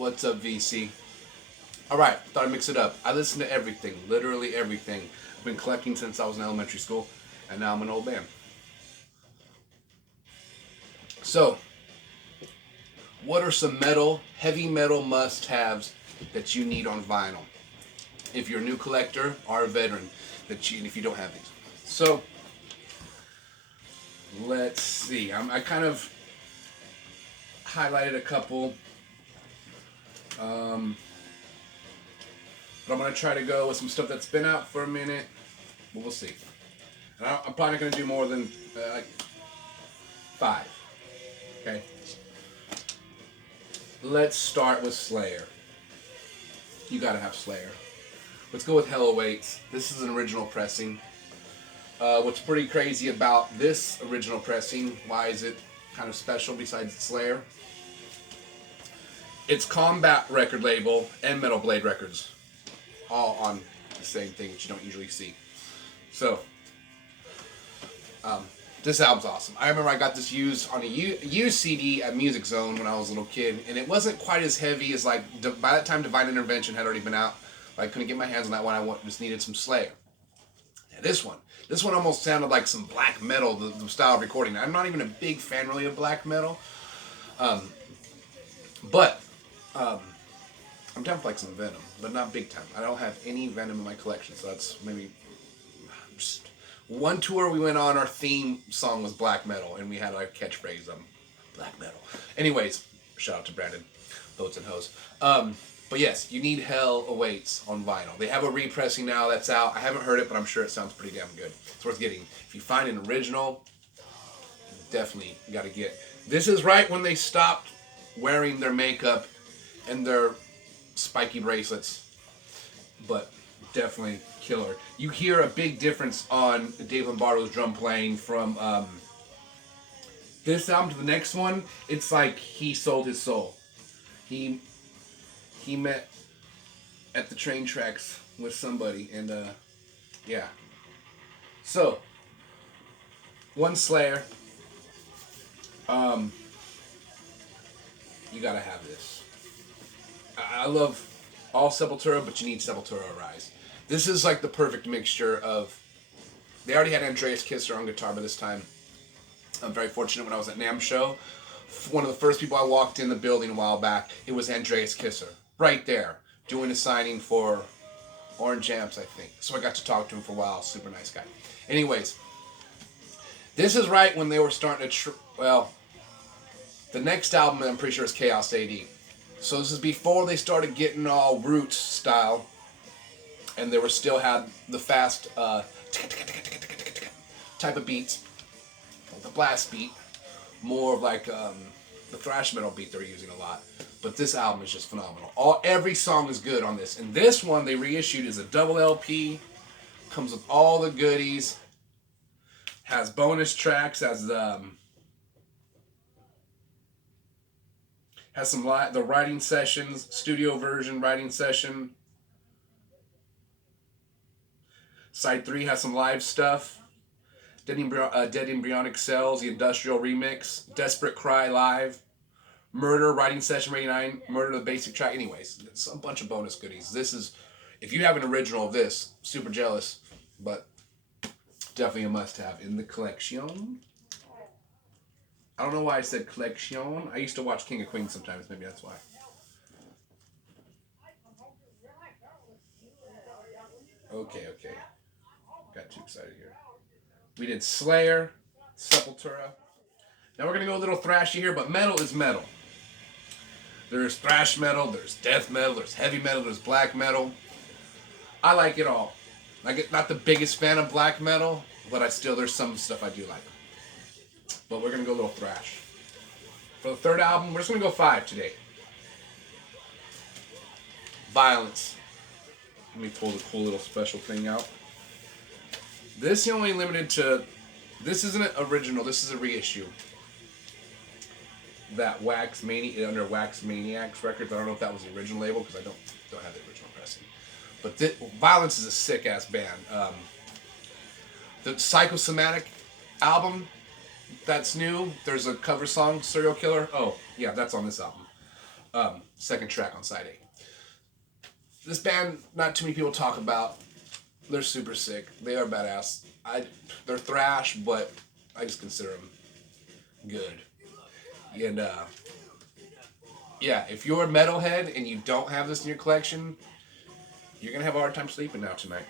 What's up, VC? Alright, thought I'd mix it up. I listen to everything, literally everything. I've been collecting since I was in elementary school, and now I'm an old man. So, what are some heavy metal must-haves that you need on vinyl? If you're a new collector or a veteran, if you don't have these. So, let's see. I kind of highlighted a couple. But I'm going to try to go with some stuff that's been out for a minute. But we'll see. And I'm probably not going to do more than like 5. Okay? Let's start with Slayer. You got to have Slayer. Let's go with Hell Awaits. This is an original pressing. What's pretty crazy about this original pressing, why is it kind of special besides Slayer? It's Combat record label and Metal Blade Records. All on the same thing that you don't usually see. So, this album's awesome. I remember I got this used on a used CD at Music Zone when I was a little kid, and it wasn't quite as heavy as by that time Divine Intervention had already been out. I couldn't get my hands on that one. I just needed some Slayer. Yeah, this one almost sounded like some black metal, the style of recording. I'm not even a big fan really of black metal, but I'm down for like some Venom, but not big time. I don't have any Venom in my collection, so that's maybe just one tour we went on. Our theme song was black metal, and we had our catchphrase, black metal. Anyways, shout out to Brandon, Boats and Hoes. But yes, you need Hell Awaits on vinyl. They have a repressing now that's out. I haven't heard it, but I'm sure it sounds pretty damn good. It's worth getting. If you find an original, definitely got to get. This is right when they stopped wearing their makeup and their spiky bracelets, but definitely killer. You hear a big difference on Dave Lombardo's drum playing from this album to the next one. It's like he sold his soul. He met at the train tracks with somebody, and yeah. So, one Slayer. You gotta have this. I love all Sepultura, but you need Sepultura Arise. This is like the perfect mixture of... They already had Andreas Kisser on guitar by this time. I'm very fortunate when I was at NAMM show. One of the first people I walked in the building a while back, it was Andreas Kisser. Right there, doing a signing for Orange Amps, I think. So I got to talk to him for a while. Super nice guy. Anyways, this is right when they were starting to... the next album I'm pretty sure is Chaos AD. So this is before they started getting all Roots style, and they were still had the fast type of beats, the blast beat, more of like the thrash metal beat they're using a lot. But this album is just phenomenal. Every song is good on this, and this one they reissued as a double LP, comes with all the goodies, has bonus tracks, has some the writing sessions, studio version writing session. Side 3 has some live stuff. Dead Embryonic Cells, the Industrial Remix, Desperate Cry Live, Murder writing session 89, Murder the basic track. Anyways, it's a bunch of bonus goodies. This is, if you have an original of this, super jealous, but definitely a must-have in the collection. I don't know why I said collection. I used to watch King of Queens sometimes. Maybe that's why. Okay. Got too excited here. We did Slayer, Sepultura. Now we're going to go a little thrashy here, but metal is metal. There's thrash metal, there's death metal, there's heavy metal, there's black metal. I like it all. I get not the biggest fan of black metal, but there's some stuff I do like. But we're going to go a little thrash. For the third album, we're just going to go 5 today. Violence. Let me pull the cool little special thing out. This is only limited to... This isn't an original, this is a reissue. That under Wax Maniacs Records. I don't know if that was the original label, because I don't have the original pressing. But Violence is a sick-ass band. The Psychosomatic album... That's new. There's a cover song, Serial Killer. Oh, yeah, that's on this album. Second track on side A. This band, not too many people talk about. They're super sick. They are badass. They're thrash, but I just consider them good. And yeah, if you're a metalhead and you don't have this in your collection, you're gonna have a hard time sleeping now tonight.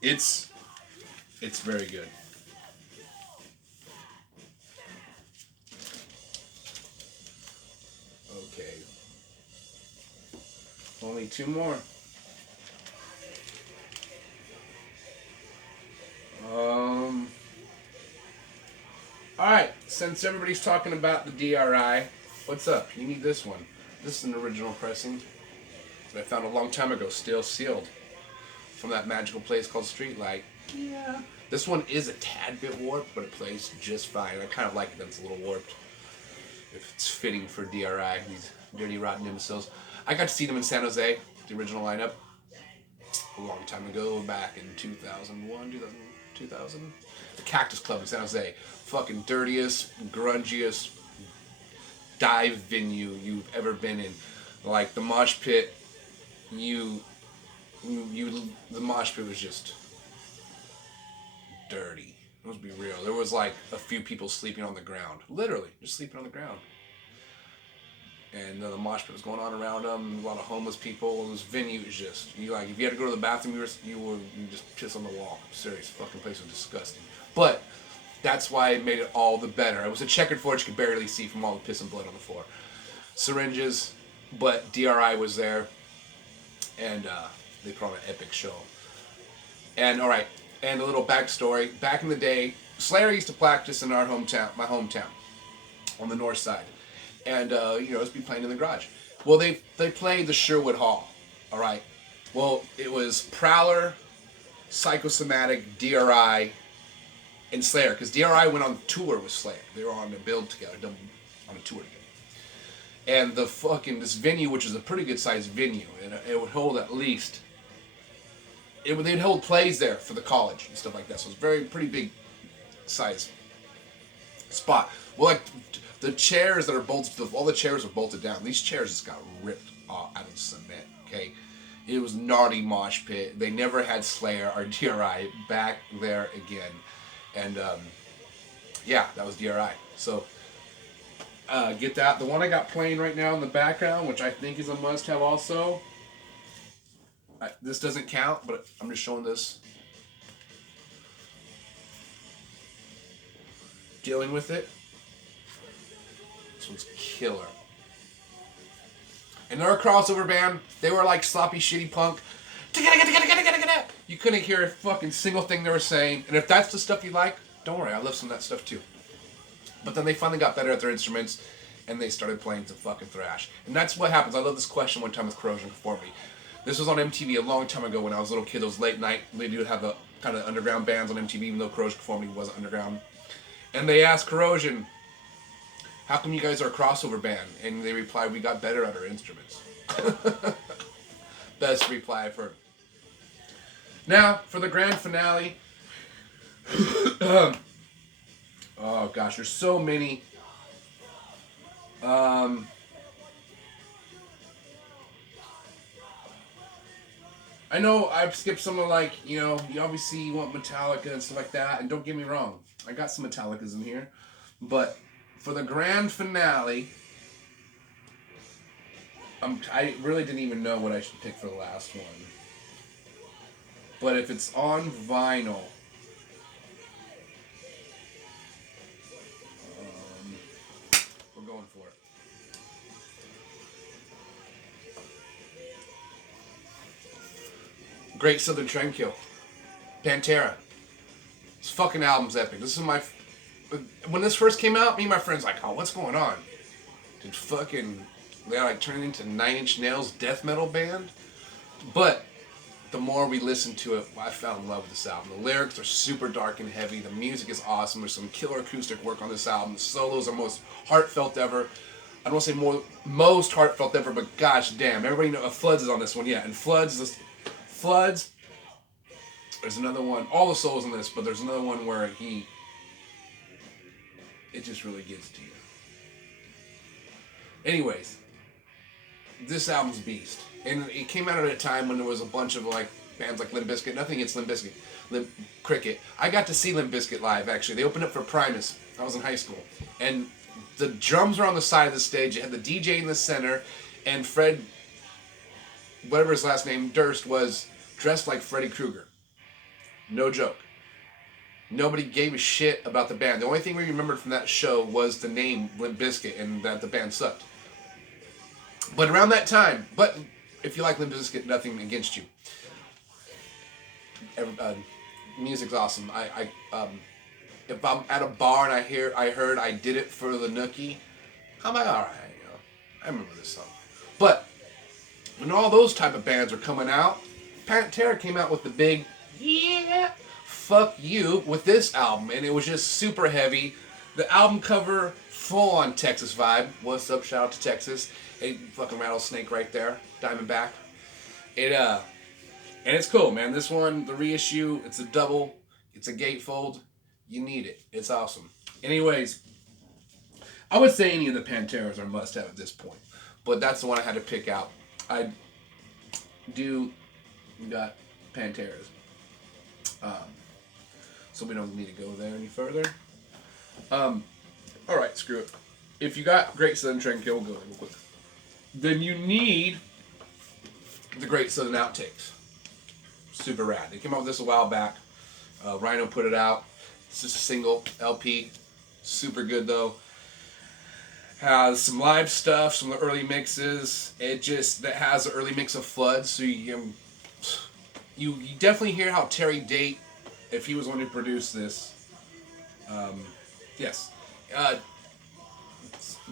It's very good. Okay. Only two more. Alright, since everybody's talking about the DRI, what's up? You need this one. This is an original pressing that I found a long time ago, still sealed, from that magical place called Streetlight. Yeah. This one is a tad bit warped, but it plays just fine. I kind of like it that it's a little warped. If it's fitting for DRI, these dirty, rotten imbeciles. I got to see them in San Jose, the original lineup, a long time ago, back in 2000? The Cactus Club in San Jose. Fucking dirtiest, grungiest dive venue you've ever been in. Like, the mosh pit, the mosh pit was just dirty. Let's be real. There was like a few people sleeping on the ground. Literally, just sleeping on the ground. And the mosh pit was going on around them. A lot of homeless people. This venue was just, if you had to go to the bathroom, you just piss on the wall. Serious, fucking place was disgusting. But that's why it made it all the better. It was a checkered floor you could barely see from all the piss and blood on the floor. Syringes, but DRI was there, and they put on an epic show. And alright, and a little backstory. Back in the day, Slayer used to practice in my hometown, on the north side. And, it'd be playing in the garage. Well, they played the Sherwood Hall, alright? Well, it was Prowler, Psychosomatic, DRI, and Slayer, because DRI went on tour with Slayer. They were on a build together, on a tour together. And this venue, which is a pretty good sized venue, and it would hold at least, they'd hold plays there for the college and stuff like that. So it's pretty big size spot. Well, like, the chairs that are bolted, all the chairs are bolted down. These chairs just got ripped out of the cement, okay? It was naughty mosh pit. They never had Slayer or DRI back there again. And, yeah, that was DRI. So, get that. The one I got playing right now in the background, which I think is a must-have also. This doesn't count, but I'm just showing this. Dealing with it. This one's killer. And they're a crossover band. They were like sloppy, shitty punk. You couldn't hear a fucking single thing they were saying. And if that's the stuff you like, don't worry, I love some of that stuff too. But then they finally got better at their instruments, and they started playing some fucking thrash. And that's what happens. I love this question one time with Corrosion Conformity. This was on MTV a long time ago when I was a little kid. Those late night, they do have the kind of underground bands on MTV, even though Corrosion Conformity wasn't underground. And they asked Corrosion, how come you guys are a crossover band? And they replied, we got better at our instruments. Best reply I've heard. Now, for the grand finale. Oh gosh, there's so many. I know I've skipped some of, like, you obviously want Metallica and stuff like that, and don't get me wrong, I got some Metallicas in here, but for the grand finale, I really didn't even know what I should pick for the last one. But if it's on vinyl, we're going for it. Great Southern Trendkill. Pantera. This fucking album's epic. This is when this first came out, me and my friends like, oh, what's going on? Did they like turn it into 9 Inch Nails death metal band? But the more we listened to it, I fell in love with this album. The lyrics are super dark and heavy. The music is awesome. There's some killer acoustic work on this album. The solos are most heartfelt ever. I don't want to say most heartfelt ever, but gosh damn, everybody knows Floods is on this one, yeah. And Floods, there's another one, all the solos on this, but there's another one where it just really gets to you. Anyways, this album's beast. And it came out at a time when there was a bunch of like bands like Limp Bizkit. Nothing against Limp Bizkit. Limp Cricket. I got to see Limp Bizkit live, actually. They opened up for Primus. I was in high school. And the drums were on the side of the stage. It had the DJ in the center. And Fred, whatever his last name, Durst, was dressed like Freddy Krueger. No joke. Nobody gave a shit about the band. The only thing we remembered from that show was the name Limp Bizkit and that the band sucked. But around that time, but if you like Limp Bizkit, nothing against you. Music's awesome. If I'm at a bar and I heard I Did It for the Nookie, I'm like, all right, I remember this song. But when all those type of bands are coming out, Pantera came out with the big fuck you with this album, and it was just super heavy. The album cover, full on Texas vibe. What's up? Shout out to Texas. A fucking rattlesnake right there, Diamondback. And it's cool, man. This one, the reissue, it's a double, it's a gatefold. You need it. It's awesome. Anyways, I would say any of the Panteras are must-have at this point, but that's the one I had to pick out. I got Panteras. So we don't need to go there any further. Alright, screw it. If you got Great Southern Trendkill, we'll go there real quick. Then you need the Great Southern Outtakes. Super rad. They came out with this a while back. Rhino put it out. It's just a single LP. Super good though. Has some live stuff, some of the early mixes. That has an early mix of Flood, so you definitely hear how Terry Date, if he was one who produced this, yes.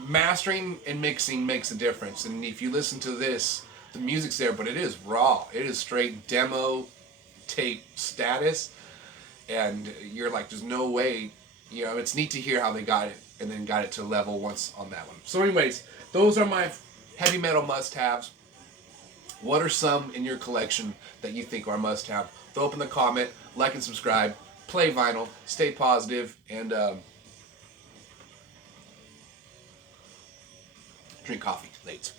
Mastering and mixing makes a difference, and if you listen to this, the music's there, but it is raw. It is straight demo tape status, and you're like, there's no way, it's neat to hear how they got it, and then got it to level once on that one. So anyways, those are my heavy metal must-haves. What are some in your collection that you think are must-have? Throw up in the comment, like and subscribe, play vinyl, stay positive, and drink coffee late.